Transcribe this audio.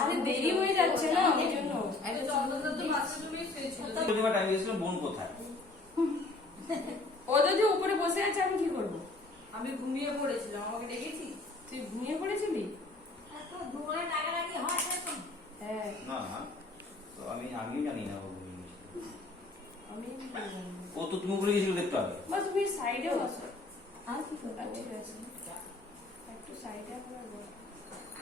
আরে দেরি হয়ে যাচ্ছে না ওই জন্য। বোন কোথায়? ও যদি উপরে বসে আছে আমি কি করবো? আমি ঘুমিয়ে পড়েছিলাম, আমাকে ডেকেছি। তুই ঘুমিয়ে পড়েছিলি? হ্যাঁ না না, তো আমিও জানি না ও ঘুমিয়ে গেছিল। আমি ও তো তুমি বলে গেছিল দেখতে হবে। বাস তুমি সাইডে বসো। আর কি করবো? ঠিক আছে একটু সাইডে আমার বসো।